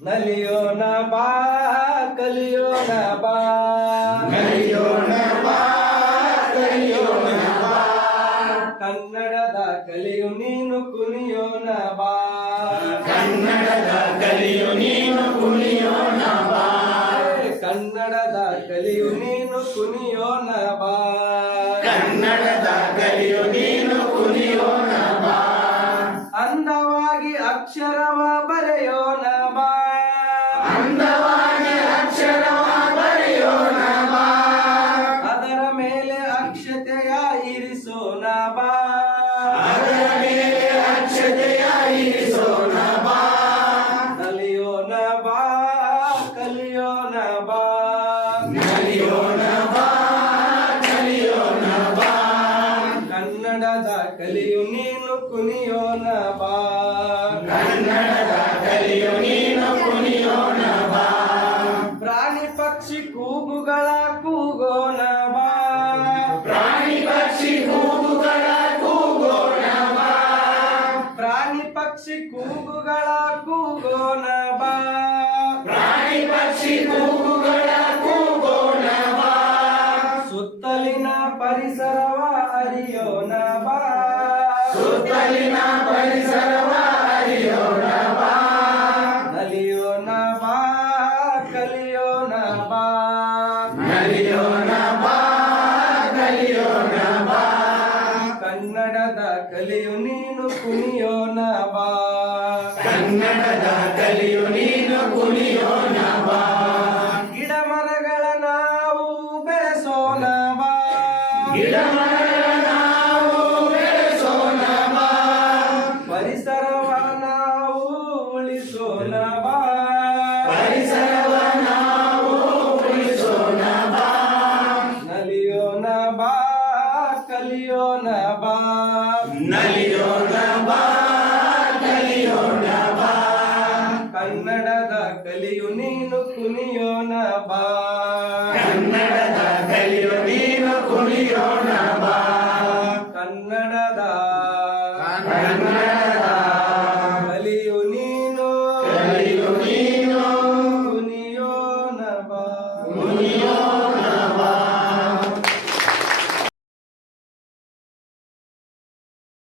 ನಲಿಯೋಣ ಬಾ ಕಲಿಯೋಣ ಬಾ ನಲಿಯೋಣ ಬಾ ಕಲಿಯೋಣ ಬಾ ಕನ್ನಡದ ಕಲಿಯು ನೀನು ಕುಣಿಯೋಣ ಬಾ ಕನ್ನಡದ ಕಲಿಯು ನೀನು ಕುಣಿಯೋಣ ಬಾ ಕನ್ನಡದ ಕಲಿಯು ನೀನು ಕುಣಿಯೋಣ ಬಾ ಕನ್ನಡದ ಕಲಿಯು ನೀನು ಕುಣಿಯೋಣ ಬಾ ಅಂದವಾಗಿ ಅಕ್ಷರವ ಬರೆಯೋಣ ಬಾ ಅಂದವಾಗಿ ಅಕ್ಷರವ ಬರೆಯೋಣ ಬಾ ಅದರ ಮೇಲೆ ಅಕ್ಷತೆಯ ಇರಿಸೋಣ ಬಾ ಅದರ ಮೇಲೆ ಅಕ್ಷತೆಯ ಇರಿಸೋಣ ಬಾ ನಲಿಯೋಣ ಬಾ ಕಲಿಯೋಣ ಬಾ ನಲಿಯೋಣ ಬಾ ಕಲಿಯೋಣ ಬಾ ಕನ್ನಡದ ಕಲಿಯು ನೀನು ಕುಣಿಯೋಣ ಬಾ ಕನ್ನಡದ ಕಲಿಯು ನೀನು ಕುಣಿಯೋಣ ಬಾ ಪ್ರಾಣಿ ಪಕ್ಷಿ ಕೂಗುಗಳ ಕೂಗೋಣ ಬಾ ಪ್ರಾಣಿ ಪಕ್ಷಿ ಕೂಗುಗಳ ಕೂಗೋಣ ಬಾ ಪ್ರಾಣಿ ಪಕ್ಷಿ ಕೂಗುಗಳ ಕೂಗೋಣ ಬಾ ಪ್ರಾಣಿ ಪಕ್ಷಿ ಕೂಗುಗಳ ಕೂಗೋಣ ಬಾ ಸುತ್ತಲಿನ ಪರಿಸರವ ಅರಿಯೋಣ ಬಾ ಸುತ್ತಲಿನ ಪರಿಸರವ ಅರಿಯೋಣ ಬಾ ನಲಿಯೋಣ ಬಾ ಕಲಿಯೋಣ ಬಾ ನಲಿಯೋಣ ಬಾ ಕಲಿಯೋಣ ಬಾ ಕನ್ನಡದ ಕಲಿಯು ನೀನು ಕುಣಿಯೋಣ ಬಾ ಕನ್ನಡದ ಕಲಿಯು ನೀನು ಕುಣಿಯೋಣ ಬಾ ಗಿಡ ಮರಗಳ ನಾವು ಬೆಳೆಸೋಣ ಬಾ ಗಿಡ ಮರಗಳ ನಾವು ಬೆಳೆಸೋಣ ಬಾ ಪರಿಸರವ ನಾವು ಉಳಿಸೋಣ ಬಾ ಪರಿಸರವ ನಾವು ಉಳಿಸೋಣ ಬಾ ನಲಿಯೋಣ ಬಾ ಕಲಿಯೋಣ ಬಾ ನಲಿಯೋಣ ಬಾ ಕಲಿಯೋಣ ಬಾ ಕನ್ನಡದ ಕಲಿಯು ನೀನು ಕುಣಿಯೋಣ ಬಾ ಕನ್ನಡದ ಕಲಿಯು ನೀನು ಕುಣಿಯೋಣ ಬಾ